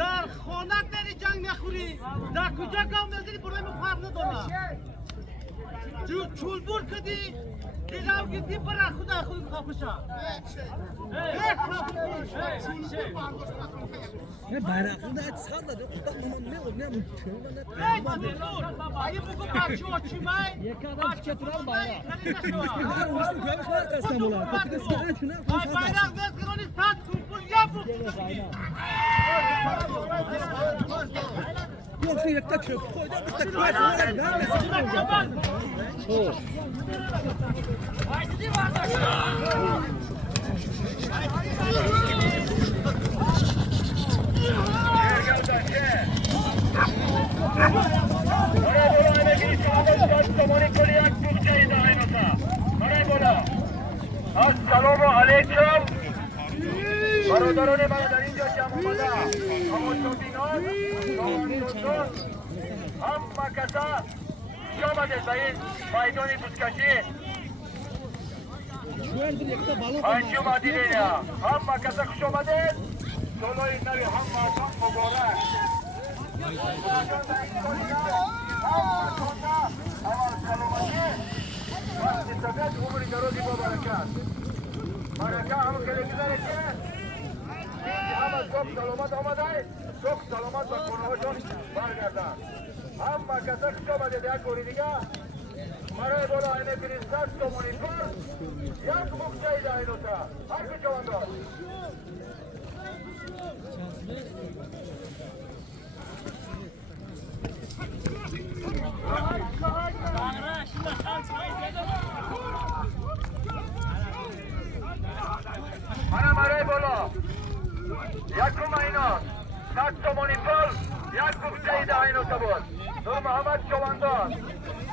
در خانه بری جنگ نخوری در کجا گام نزدی برای من فرق نداره چولبور کدی دیگه گیتی برای خدا خود خافشا نه bayrakını da açsan da kutak ne ayı bugün parça açımay yakadan tüketilen bayrak. Uçtu görmüş ne arkasından ola. Kapıda sigara şuna. Bayrak ver kıroni saat çulbur yapıp Yoksa yakta çöp koydu. Bir tek koy sonra vermesin. O. Assalomu alaykum. Barodarone mana dar inja jam omada. Tomoshabinot, tomoshabinot. Hamma kasa shomade ba in maydoni buzkashi. Şöyle bir yakta balon. Anjum adilenya. Hamma kasa xush omade. Soloy navi hamma son muborak. Sakat umri darozi ba barakat. Baraka ham kele guzare ke. Hamma çok salomat omaday. Çok salomat va ko'rg'ochon bargardan. Hamma kasa xush omade deya ko'ridiga. Maray bola ayne birinchi tomonitor. Yak muqtayda aynota. Har bir javonda. Mana maray bola. Yakum aynot. Sat tomonitor. Yak muqtayda aynota bol. Nur Muhammad Chavandor.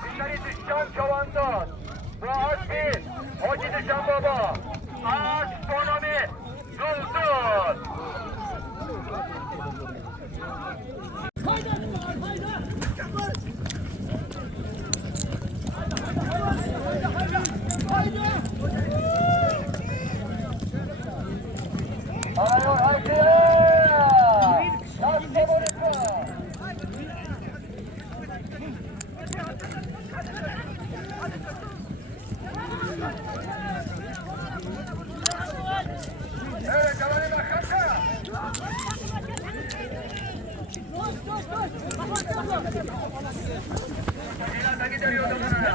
Bishari Dishon Chavandor. Bu Asbi Hoji Dishon bobo. Astronomi Duldul. Ayo haydi. Nasıl bonita? Evet, cavani bakınca. İleride gidiyor odamına.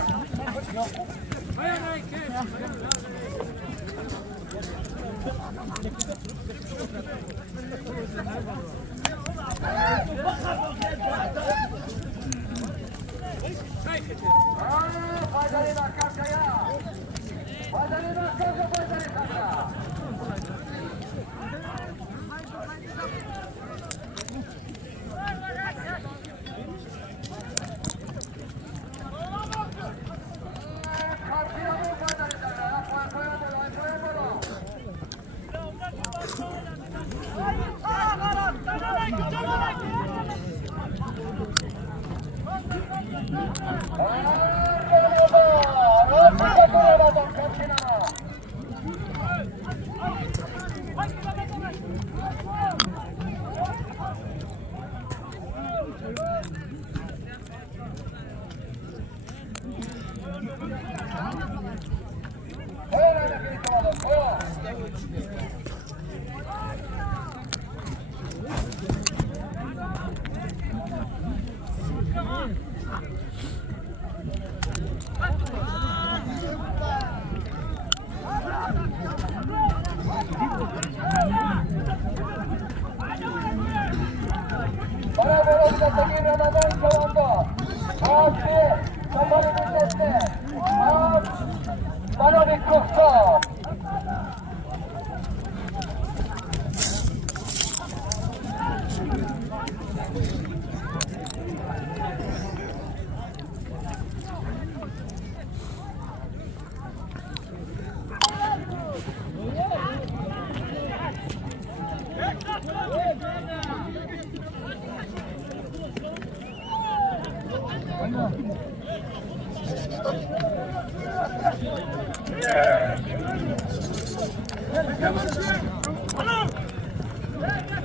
Fazlalıyla karşıya. Fazlalıyla karşı fazlalıyla.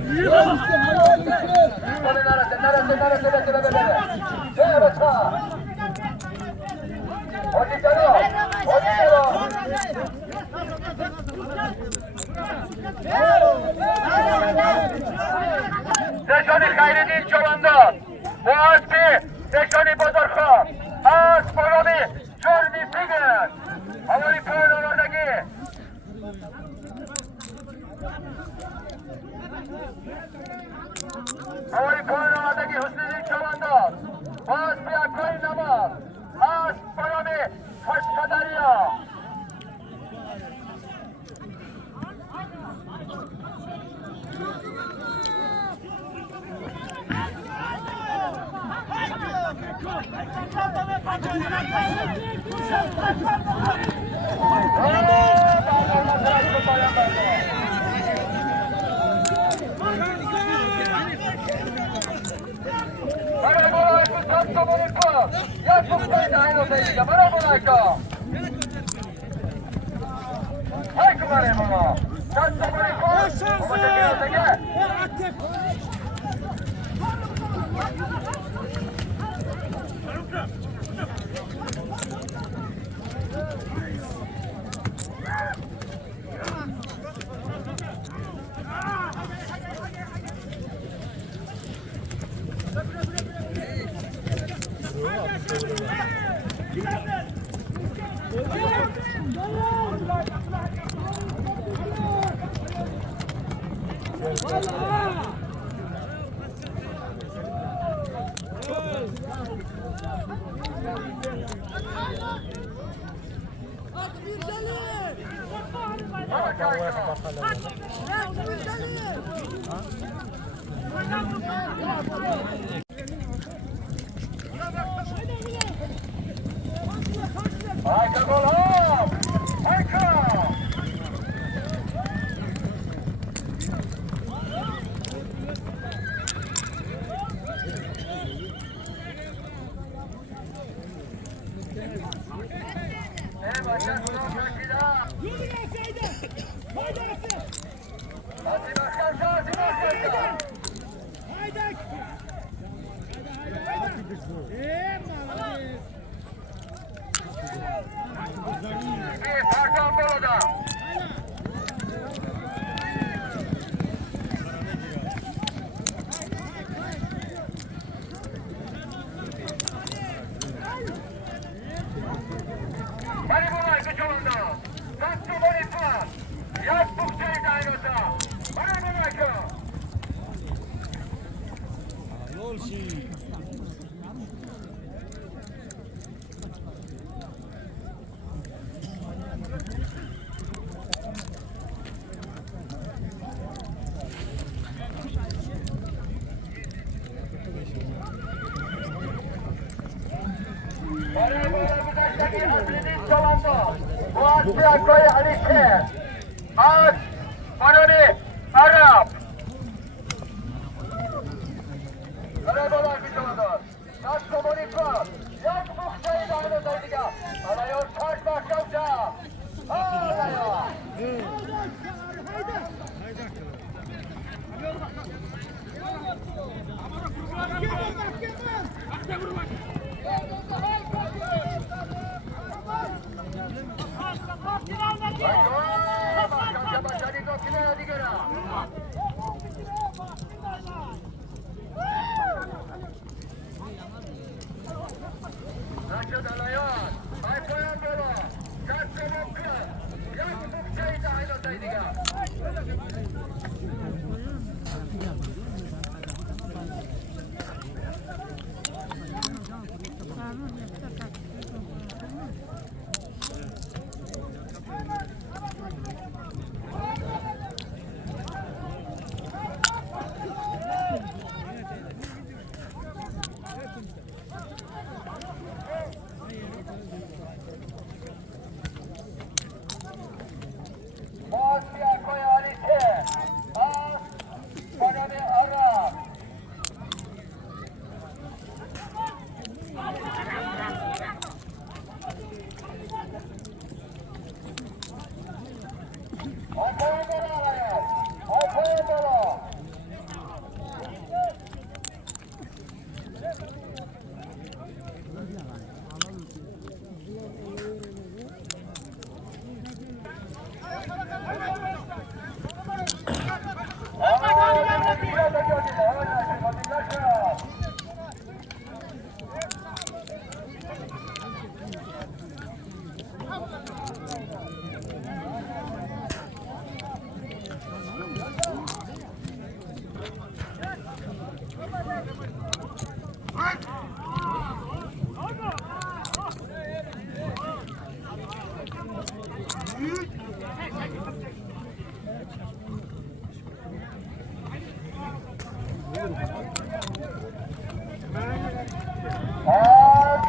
Yürü! Seşoni Hayriddin Çoban'da bu aspi Seşoni Bozorkov az Polomi Çorni Pigen Havali Polo'lardaki Hüsnü'nün Çoban'da bu aspi Akkoyun Namaz az Polomi Kaşkadarya Hayka gol hop! Hayka! Akkoyun Alişe Az Manoni Arap Merhabalar bir çoğunlar Nas Komunikor Yak Muhtayı Dağı'nın dayıga Alayor Taş Başkavca Alayor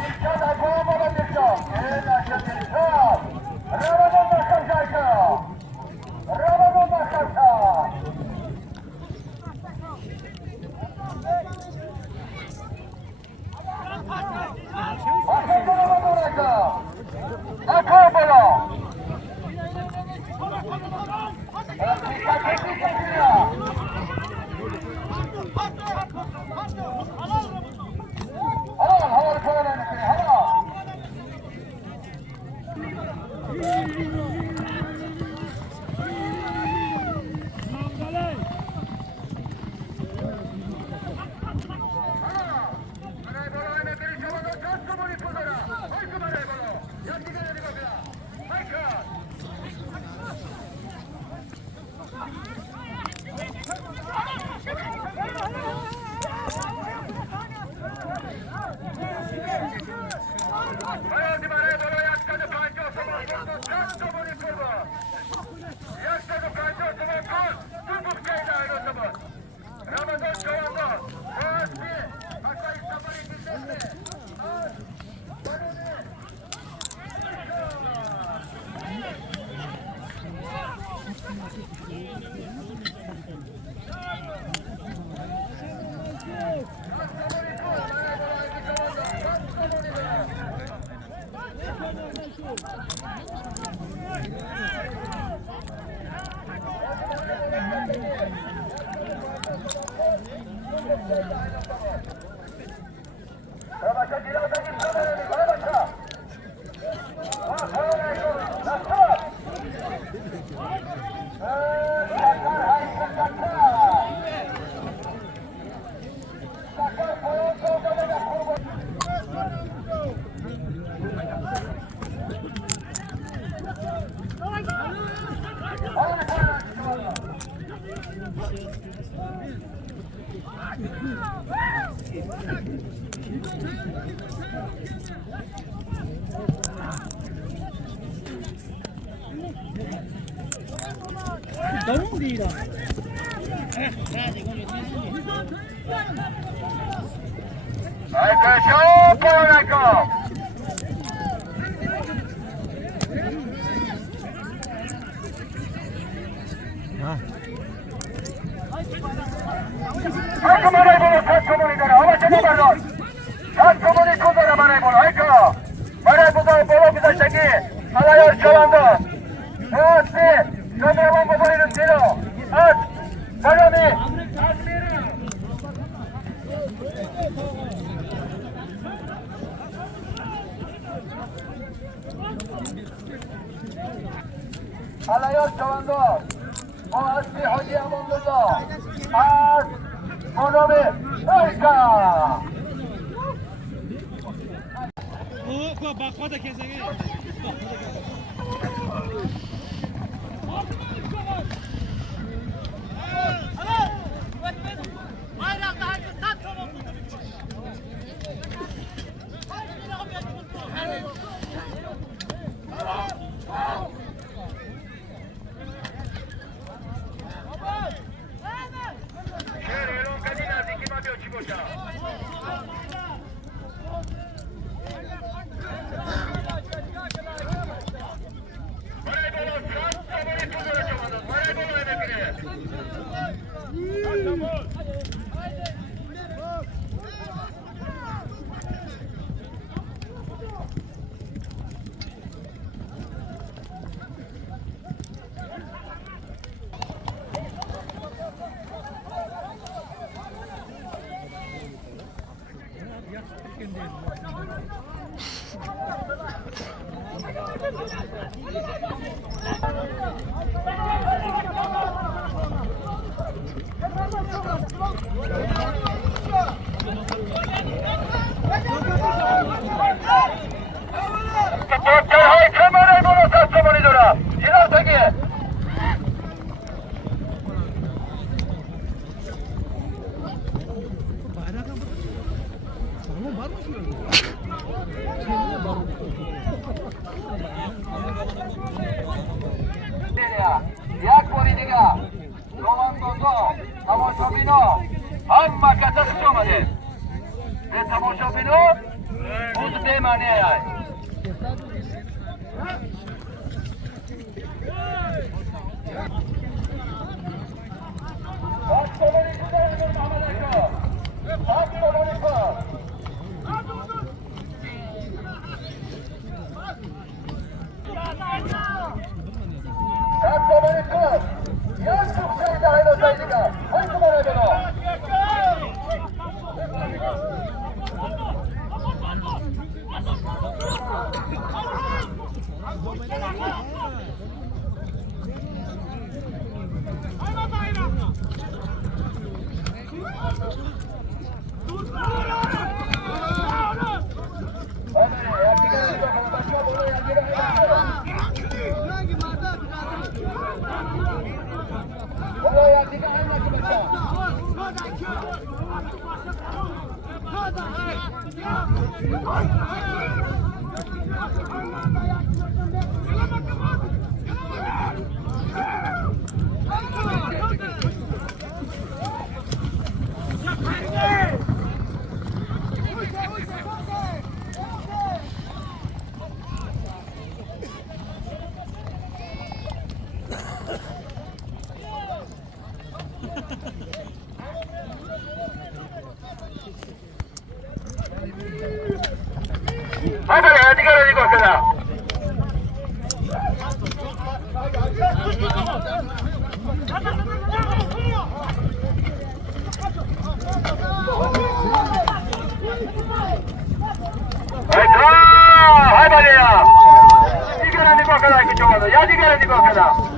Dikkat akıllı dikkat. En aşağı dikkat. Ramazan başaracak. Ramazan başaracak. Akıllı olacak. Akıllı. Dikkat dikkat. Hava koyalım. Hava. Davul değil ha. Arkadaşlar, Polanco. Ecco Marevolo, terzo monitore, avanti da Barron. Terzo monitore Marevolo, ecco. Marevolo, bolo bizdeki. Alıyor şu anda. Evet, Kamera'nın babayının tiro. At, Baroni. Alıyor şu anda. O Asli Hoca Abdullah. At, Monomi, harika. Bakma da kesene. Jak polityka, Roman Gogo, Amos Robino, Hamma kaçak çıkamadı. Ve tamoşabino buz beymaniye yay. Hadi gel bakalım. Hai bale ya. Digara di bakalım ki çoğalı. Ya digara di bakalım.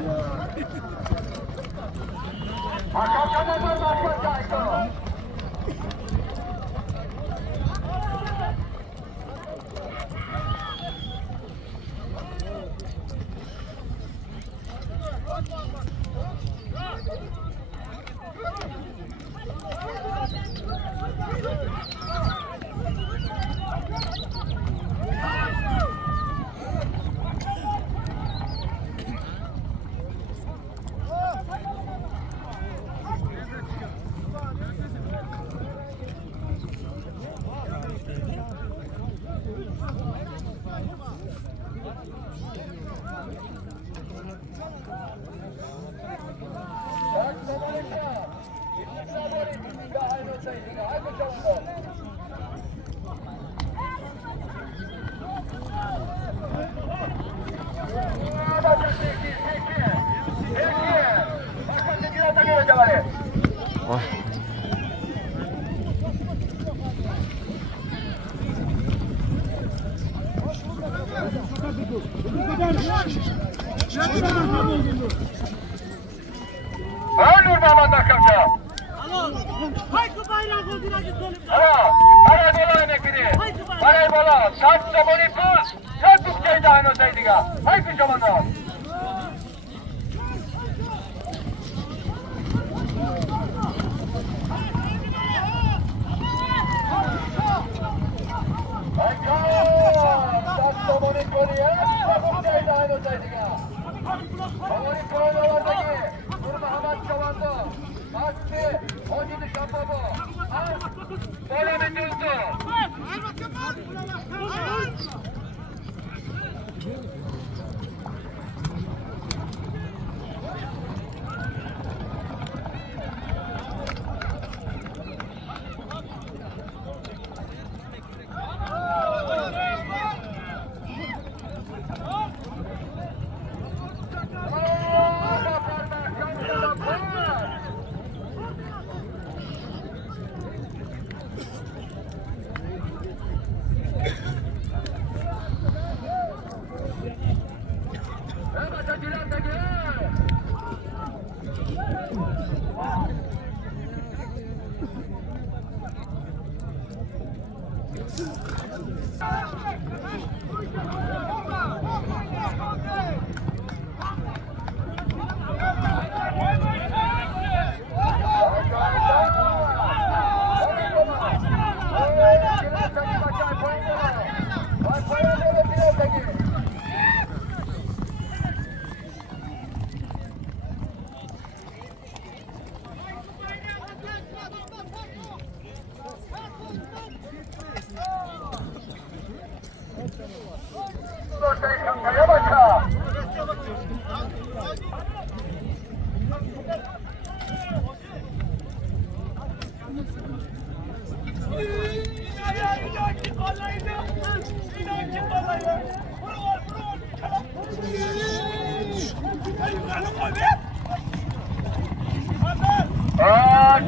Öldür babandan kamça. Haydi bayrağı koyduracı solunda. Hara bola emekleri. Hara bola. Saat saboni pus. Saat tukçayı da aynı saydıga. Haydi zamanlar. Saat saboni koliye. Saat tukçayı da aynı saydıga. Saboni koliye Muhammad Çavanda, Aslı, Hocidi Şambabo, Bola Metinsu.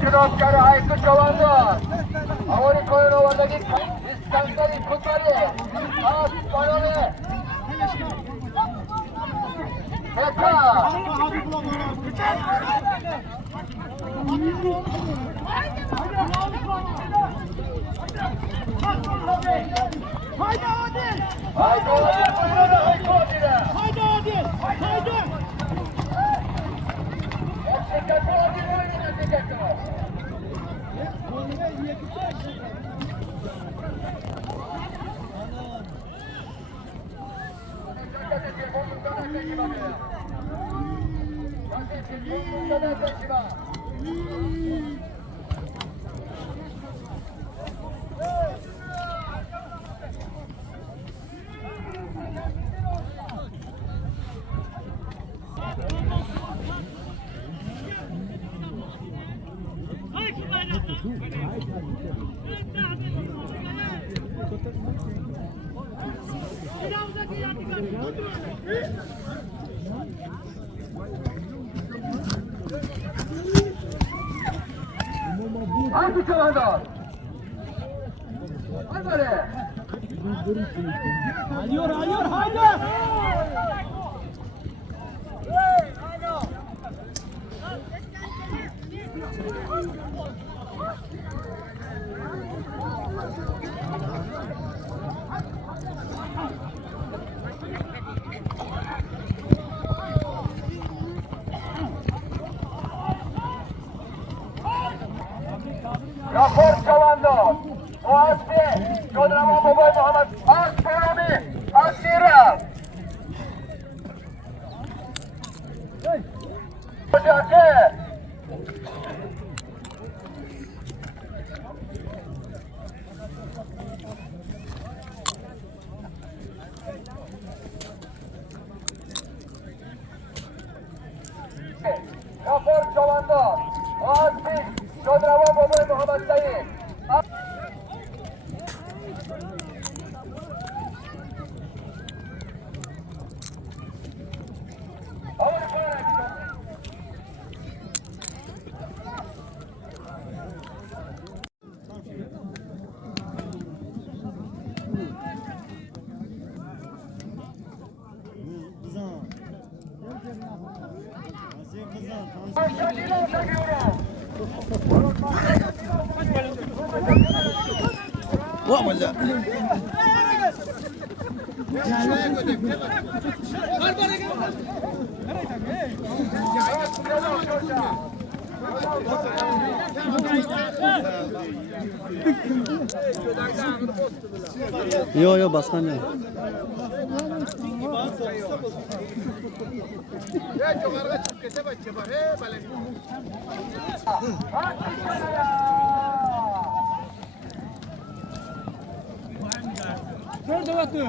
Şurokları Aykut Çobanlı. Havori Koyunova'daki İskandari Kutları. Panomi. Meta. Haydi Adil! Haydi Adil, buyurun Haydi Adil'e. Haydi Adil! Haydi! Dikkatli Adil oyununa dikkatli ol. Haydi Çobanlı. Haydi oraya. Alıyor, haydi! Rapor Çobanlı. O Asli. Çodrama Babay Muhammed. Asli. Asli. Hocası. Rapor Çobanlı. O Asli. Çodrama Babay Muhammed Sayın. Yo baskan ya. Nerede batıyor?